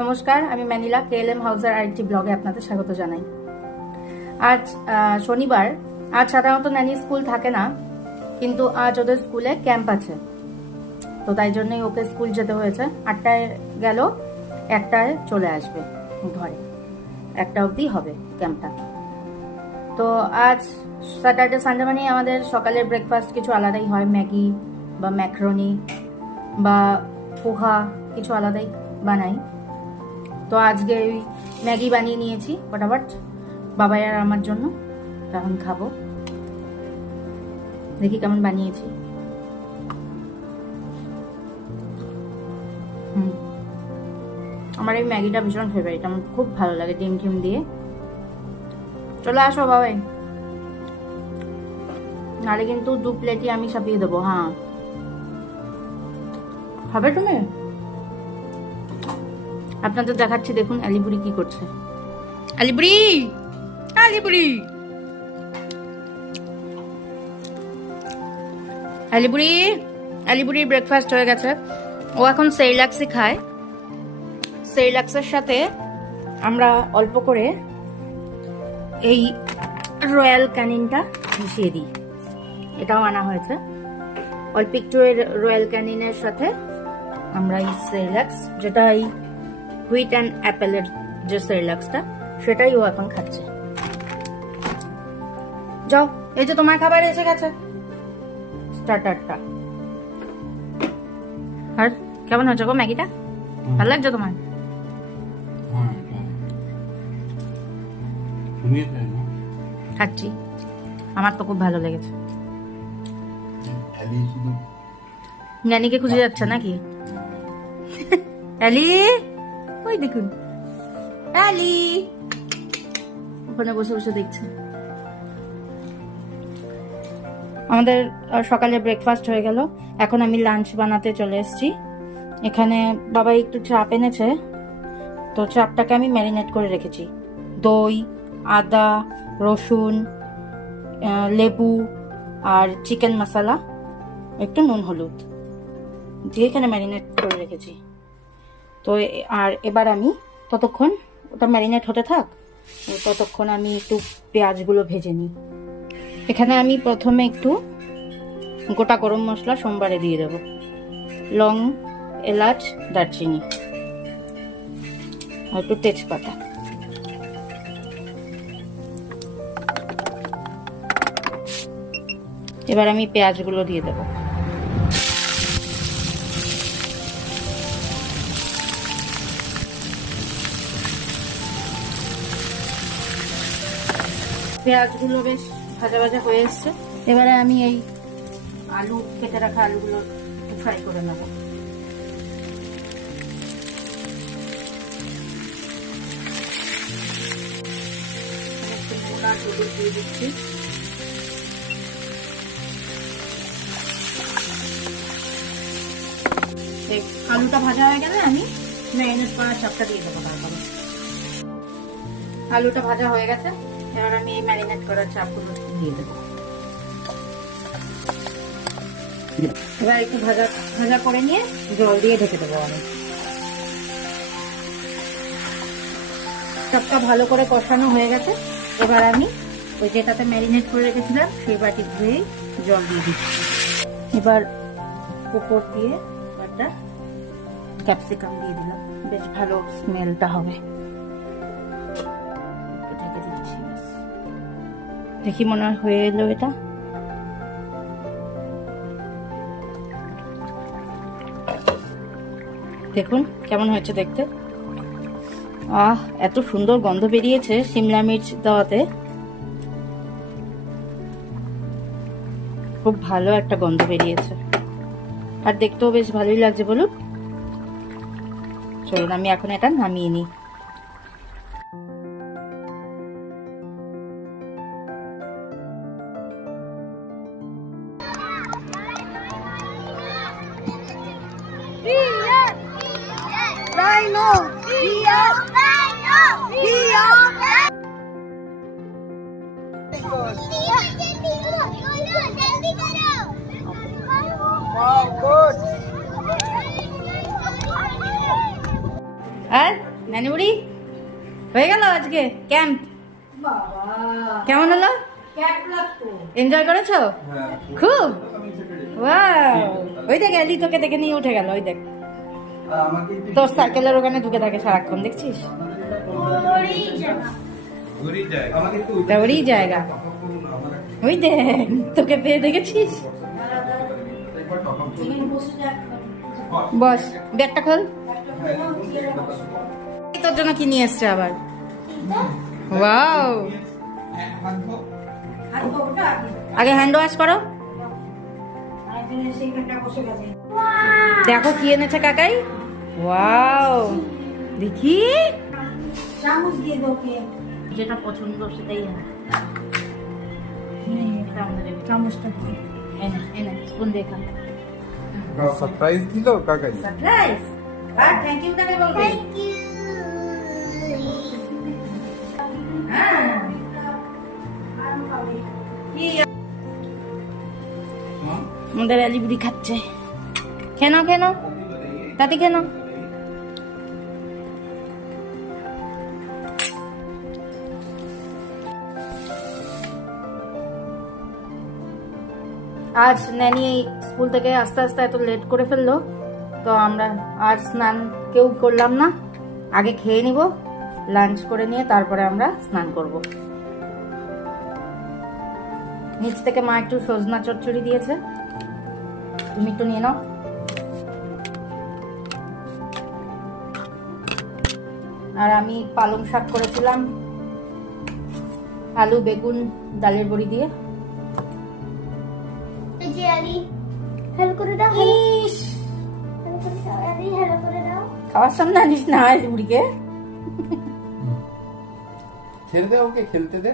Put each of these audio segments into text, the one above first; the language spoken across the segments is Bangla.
নমস্কার, আমি ম্যানিলা KLM হাউসের আরেকটি ব্লগে আপনাদের স্বাগত জানাই। আজ শনিবার। আজ সাধারণত ন্যানি স্কুল থাকে না, কিন্তু আজ ওদের স্কুলে ক্যাম্প আছে, তো তাই জন্যই ওকে স্কুল যেতে হয়েছে। 8টায় গেল, 1টায় চলে আসবে ঘরে, 1টা অবধি হবে ক্যাম্পটা। তো আজ স্যাটারডে সানডে মানে আমাদের সকালের ব্রেকফাস্ট কিছু আলাদাই হয়, ম্যাগি বা ম্যাক্রোনি বা পোহা কিছু আলাদাই বানাই। তো আজকে ওই ম্যাগি বানিয়ে নিয়েছি ফটাফট বাবাই আর আমার জন্য, তখন খাবো। দেখি কেমন বানিয়েছি। আমার এই ম্যাগিটা ভীষণ ফেভারিট, আমার খুব ভালো লাগে ডিম টিম দিয়ে। চলে আসো বাবাই, নাহলে কিন্তু 2 প্লেটই আমি চাপিয়ে দেবো। হ্যাঁ, হবে তুমি? আপনাদের দেখাচ্ছি, দেখুন আলিপুরি কি করছে। আলিপুরি, আলিপুরি, আলিপুরি, আলিপুরির ব্রেকফাস্ট হয়ে গেছে। ও এখন সেরিল্যাক্সই খায়। সেরিল্যাক্সের সাথে আমরা অল্প করে এই রয়্যাল ক্যানিনটা মিশিয়ে দিই, এটাও আনা হয়েছে। অল্প একটু রয়্যাল ক্যানিনের সাথে আমরা এই সেরিল্যাক্স, যেটা এই হুইট অ্যান্ড অ্যাপেলের যে সেরিল্যাক্সটা, সেটাই ও এখন খাচ্ছে। যাও, এই যে তোমার খাবার এসে গেছে, স্টার্টারটা। আর কেমন হচ্ছে গো ম্যাগিটা? ভালো লাগছে তোমার? খাচ্ছি, আমার তো খুব ভালো লেগেছে। ন্যানিকে খুঁজে যাচ্ছে নাকি? অ্যালি, ওই দেখুন অ্যালি ওখানে বসে বসে দেখছে। আমাদের সকালে ব্রেকফাস্ট হয়ে গেল, এখন আমি লাঞ্চ বানাতে চলে এসেছি। এখানে বাবা একটু চাপ এনেছে, তো চাপটাকে আমি ম্যারিনেট করে রেখেছি। দই, আদা, রসুন, লেবু আর চিকেন মশলা, একটু নুন হলুদ দিয়ে এখানে ম্যারিনেট করে রেখেছি। তো আর এবার আমি ততক্ষণ ওটা ম্যারিনেট হতে থাক, ততক্ষণ আমি একটু পেঁয়াজগুলো ভেজে নিই। এখানে আমি প্রথমে একটু গোটা গরম মশলা সোমবারে দিয়ে দেবো, লং, এলাচ, দারচিনি আর একটু তেজপাতা। এবার আমি পেঁয়াজগুলো দিয়ে দেবো। পেঁয়াজগুলো বেশ ভাজা ভাজা হয়ে এসছে। এবারে আমি এই আলু, কেটে রাখা আলুগুলো একটু ফ্রাই করে নেব। দিয়ে দিচ্ছি। আলুটা ভাজা হয়ে গেলে আমি ম্যারিনেট করা চাপটা দিয়ে দেবো। তারপরে আলুটা ভাজা হয়ে গেছে, এবার আমি এই ম্যারিনেট করার চাপগুলো দিয়ে দেবো। এবার একটু ভাজা ভাজা করে নিয়ে জল দিয়ে ঢেকে দেবো আমি। চাপটা ভালো করে কষানো হয়ে গেছে, এবার আমি ওই যেটাতে ম্যারিনেট করে রেখেছিলাম সেই বাটি ধুয়ে জল দিয়ে দিচ্ছি। এবার উপর দিয়ে একটা ক্যাপসিকাম দিয়ে দিলাম, বেশ ভালো স্মেলটা হবে। ঢেকে দিচ্ছি, দেখি মনে হয় হয়ে এলো এটা। দেখুন কেমন হয়েছে দেখতে। এত সুন্দর গন্ধ বেরিয়েছে শিমলা মির্চ দেওয়াতে, খুব ভালো একটা গন্ধ বেরিয়েছে, আর দেখতেও বেশ ভালোই লাগছে বলুন। চলুন আমি এখন এটা নামিয়ে নিই। আর নানি বুড়ি হয়ে গেল আজকে ক্যাম্প। কেমন হলো? এনজয় করেছো? খুব। ওয়াও, ওই দেখ এলি তোকে দেখে নিয়ে উঠে গেল। ওই দেখ তোর সাইকেলের ওখানে ঢুকে থাকে সারাক্ষণ, দেখছিস? ওরই জায়গা। ওই দেখ তোকে পেয়ে দেখেছিস। বস, ব্যাগটা খোল। তোর জন্য কি নিয়ে এসছে আবার? ওয়াও, আগে হ্যান্ড ওয়াশ করো। দেখো কি এনেছে কাকাই। ওয়াও, দেখি যেটা পছন্দ সেটাই এনে। চামচটা এনে স্পুন দেখা। সারপ্রাইজ দিল কাকাই। সারপ্রাইজ। আর থ্যাংক ইউ কাকে বলবে? আমাদের আলি বুড়ি খাচ্ছে। কেন কেন তাতে কেন? আজ ন্যানি স্কুল থেকে আস্তে আস্তে এত লেট করে ফেললো, তো আমরা আর স্নান কেউ করলাম না। আগে খেয়ে নিব, লাঞ্চ করে নিয়ে তারপরে আমরা স্নান করব। নিচ থেকে মা একটু সজনা চচ্চড়ি দিয়েছে, তুমি একটু নিয়ে নাও। আর আমি পালং শাক করেছিলাম আলু বেগুন ডালের বড়ি দিয়ে। খাওয়ার সামনে আনিস না বুড়িকে। ছেড়ে দে ওকে, খেলতে দে।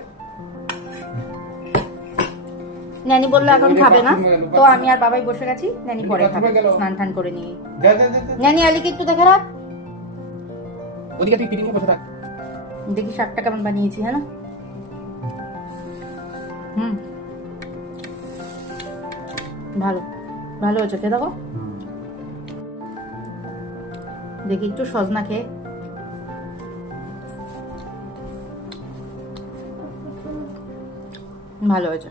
ন্যানি বললো এখন খাবে না, তো আমি আর বাবাই বসে গেছি। ন্যানি পরে খাবে স্নান টান করে নিয়ে। ন্যানি আলিকে একটু দেখে রাখ। ওদিকে তুই পিটিং বসে থাক। দেখি শাকটা কেমন বানিয়েছি, হ্যাঁ না? ভালো ভালো হয়েছে, খেয়ে দেখো। দেখি একটু সজনা খেয়ে। ভালো হয়েছে।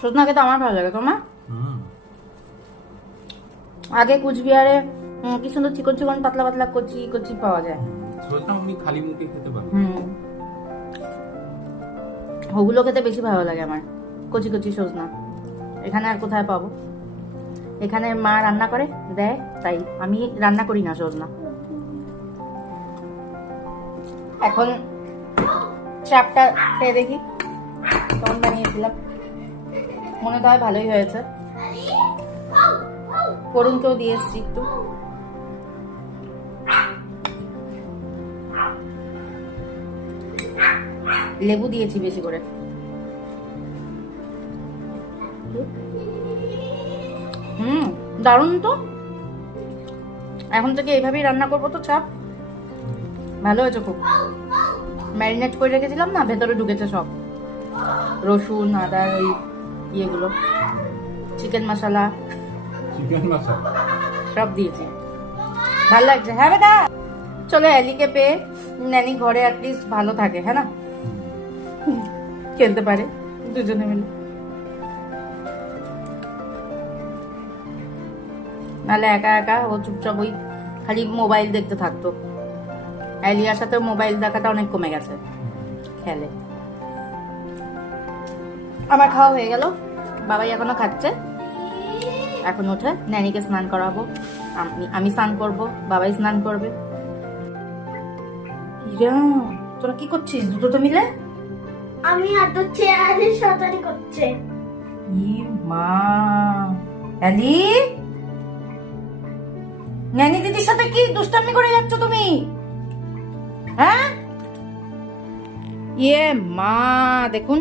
সজনা খেতে আমার ভালো লাগে। তোমার? আগে কুচবিহারে কি সুন্দর চিকন চিকন পাতলা পাতলা কচি কচি পাওয়া যায়। সজনা আমি খালি মুখে খেতে পারি। ওগুলো খেতে বেশি ভালো লাগে আমার, কচি কচি সজনা। এখানে আর কোথায় পাবো? এখানে মা রান্না করে দেয়, তাই আমি রান্না করি না সজনা। এখন চাপটা খেয়ে দেখি কেমন বানিয়েছিলাম। মনে তো হয় ভালোই হয়েছে। করুণকেও দিয়ে এসছি একটু। লেবু দিয়েছি বেশি করে। দারুণ তো। এখন থেকে এইভাবেই রান্না করবো তো চাপ। ভালো হয়েছে খুব। ম্যারিনেট করে রেখেছিলাম না, ভেতরে ঢুকেছে সব। রসুন আদার ওই ইয়েগুলো, চিকেন মশলা সব দিয়েছি। ভালো লাগছে। হ্যাঁ বেটা চলো, এলিকে পেয়ে ন্যানি ঘরে অ্যাটলিস্ট ভালো থাকে, হ্যাঁ না? খেলতে পারে দুজনে মিলে। নাহলে একা একা ও চুপচাপ ওই খালি মোবাইল দেখতে থাকতো। এলিয়ার সাথে মোবাইল দেখাটা অনেক কমে গেছে, খেলে। আমার খাওয়া হয়ে গেল, বাবাই এখনো খাচ্ছে। এখন উঠে ন্যানিকে স্নান করাবো। আমি স্নান করব, বাবাই স্নান করবে। তোরা কি করছিস দুটো তো মিলে? আমি হাত চেয়ারে শয়তানি করছে। মা এলি, ন্যানি দিদির সাথে কি দুষ্টামি করে যাচ্ছ তুমি? হ্যাঁ ইয়ে মা, দেখুন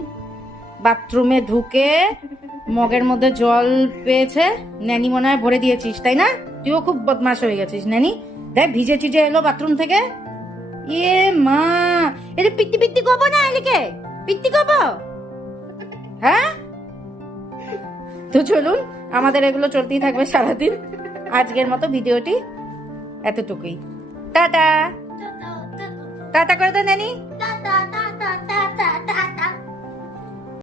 বাথরুমে ঢুকে মগের মধ্যে জল পেয়েছে। ন্যানি মনে হয় ভরে দিয়েছিস, তাই না? তুইও খুব বদমাশ হয়ে গেছিস। ন্যানি দেখ ভিজে টিজে এলো বাথরুম থেকে। ইয়ে মা, এটা পিত্তি পিত্তি করবো না এলিকে? পিত্তি করবো? হ্যাঁ তো চলুন, আমাদের এগুলো চলতেই থাকবে সারাদিন। আজকের মতো ভিডিওটি এতটুকুই। টাটা। টাটা, টাটা, টাটা করে দে নানি। Tata, tata.